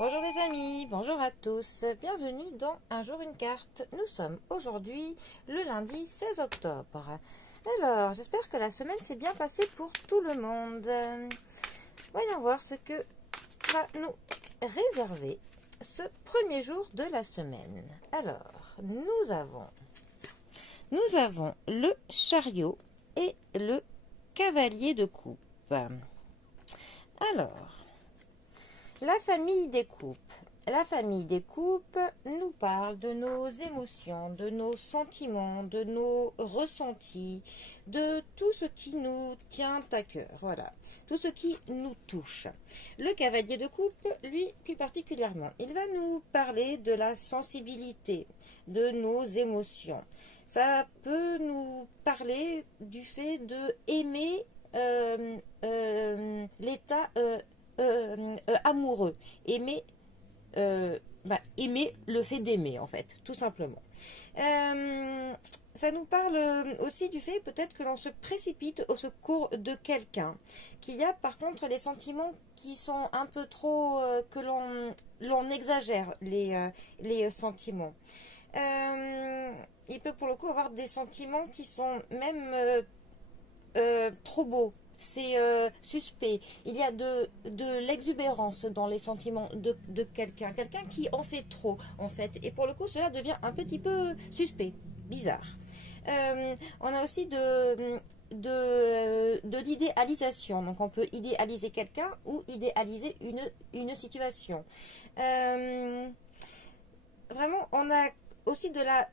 Bonjour les amis, bonjour à tous, bienvenue dans Un jour une carte. Nous sommes aujourd'hui le lundi 16 octobre. Alors, j'espère que la semaine s'est bien passée pour tout le monde. Voyons voir ce que va nous réserver ce premier jour de la semaine. Alors, nous avons le chariot et le cavalier de coupe. Alors, la famille des coupes. La famille des coupes nous parle de nos émotions, de nos sentiments, de nos ressentis, de tout ce qui nous tient à cœur. Voilà, tout ce qui nous touche. Le cavalier de coupe, lui, plus particulièrement, il va nous parler de la sensibilité, de nos émotions. Ça peut nous parler du fait de aimer l'état amoureux, aimer le fait d'aimer en fait, tout simplement. Ça nous parle aussi du fait peut-être que l'on se précipite au secours de quelqu'un, qu'il y a par contre les sentiments qui sont un peu trop, que l'on exagère les sentiments. Il peut pour le coup avoir des sentiments qui sont même trop beaux. C'est suspect. Il y a de l'exubérance dans les sentiments de quelqu'un. Quelqu'un qui en fait trop, en fait. Et pour le coup, cela devient un petit peu suspect, bizarre. On a aussi de l'idéalisation. Donc, on peut idéaliser quelqu'un ou idéaliser une situation. Vraiment, on a aussi de la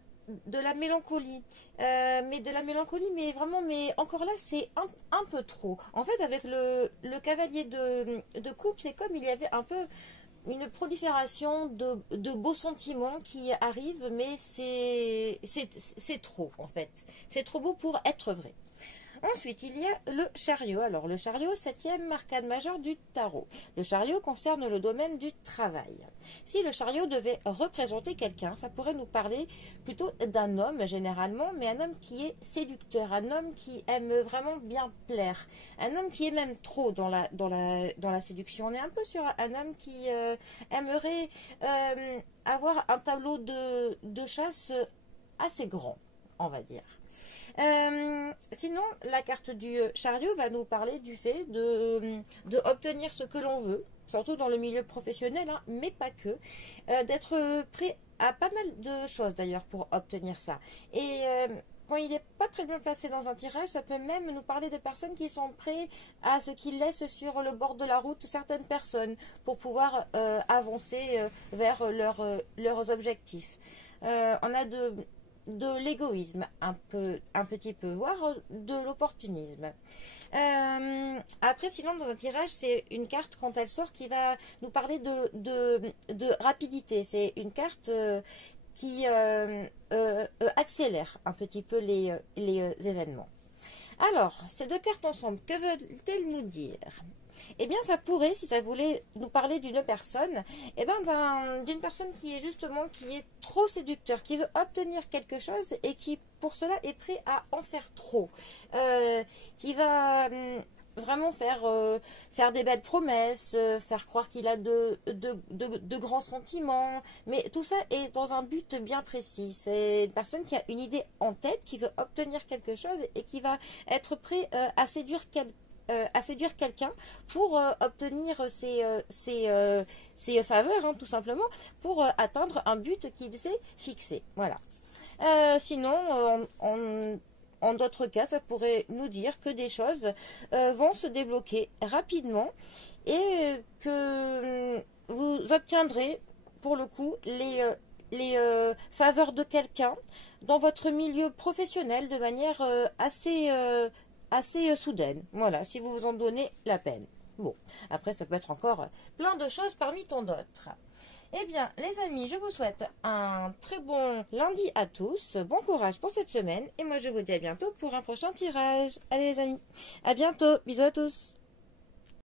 mélancolie, mais vraiment, mais encore là c'est un peu trop. En fait, avec le cavalier de coupe, c'est comme il y avait un peu une prolifération de beaux sentiments qui arrivent, mais c'est trop en fait, c'est trop beau pour être vrai. Ensuite, il y a le chariot. Alors, le chariot, 7e arcane majeure du tarot. Le chariot concerne le domaine du travail. Si le chariot devait représenter quelqu'un, ça pourrait nous parler plutôt d'un homme, généralement, mais un homme qui est séducteur, un homme qui aime vraiment bien plaire, un homme qui est même trop dans la séduction. On est un peu sur un homme qui aimerait avoir un tableau de chasse assez grand, on va dire. Sinon, la carte du chariot va nous parler du fait de obtenir ce que l'on veut, surtout dans le milieu professionnel, hein, mais pas que, d'être prêt à pas mal de choses d'ailleurs pour obtenir ça. Et quand il n'est pas très bien placé dans un tirage, ça peut même nous parler de personnes qui sont prêtes à ce qu'ils laissent sur le bord de la route certaines personnes pour pouvoir avancer vers leurs objectifs. On a de l'égoïsme, un petit peu, voire de l'opportunisme. Après, sinon, dans un tirage, c'est une carte, quand elle sort, qui va nous parler de rapidité. C'est une carte qui accélère un petit peu les événements. Alors, ces deux cartes ensemble, que veulent-elles nous dire? Eh bien, ça pourrait, si ça voulait nous parler d'une personne, eh bien, d'une personne qui est trop séducteur, qui veut obtenir quelque chose et qui, pour cela, est prêt à en faire trop. Qui va vraiment faire des belles promesses, faire croire qu'il a de grands sentiments, mais tout ça est dans un but bien précis. C'est une personne qui a une idée en tête, qui veut obtenir quelque chose et qui va être prêt à séduire quelqu'un pour obtenir ses faveurs, hein, tout simplement, pour atteindre un but qu'il s'est fixé. Voilà. Sinon, en d'autres cas, ça pourrait nous dire que des choses vont se débloquer rapidement et que vous obtiendrez, pour le coup, les faveurs de quelqu'un dans votre milieu professionnel de manière assez soudaine. Voilà, si vous vous en donnez la peine. Bon, après, ça peut être encore plein de choses parmi tant d'autres. Eh bien, les amis, je vous souhaite un très bon lundi à tous. Bon courage pour cette semaine. Et moi, je vous dis à bientôt pour un prochain tirage. Allez, les amis, à bientôt. Bisous à tous.